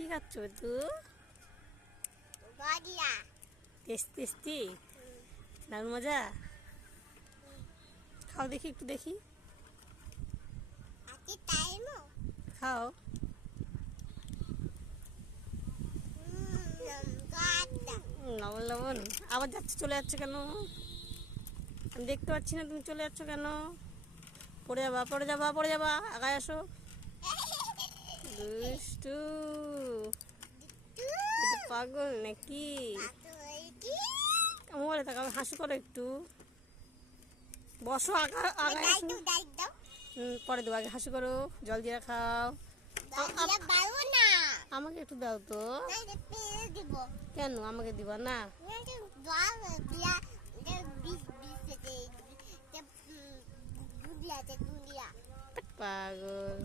কি খাচ্ছ তু? টেস্টি টেস্টি, দারুণ মজা। খাও দেখি, একটু দেখি, খাও। লবণ লবণ আবার যাচ্ছে, চলে যাচ্ছে কেন? আমি দেখতে পাচ্ছি না, তুমি চলে যাচ্ছ কেন? পড়ে যাবা, পড়ে যাবা, পড়ে যাবা, আগায় আসো। দুষ্টু, এটা পাগল নাকি? মোবাইলে তাকাও, হাসি করো একটু। বসো, আগায় আসো। পরে দেবো, আগে হাসি করো, জল দিয়ে খাও। আমাকে একটু দাও তো। কেন আমাকে দিবা না? পাগল।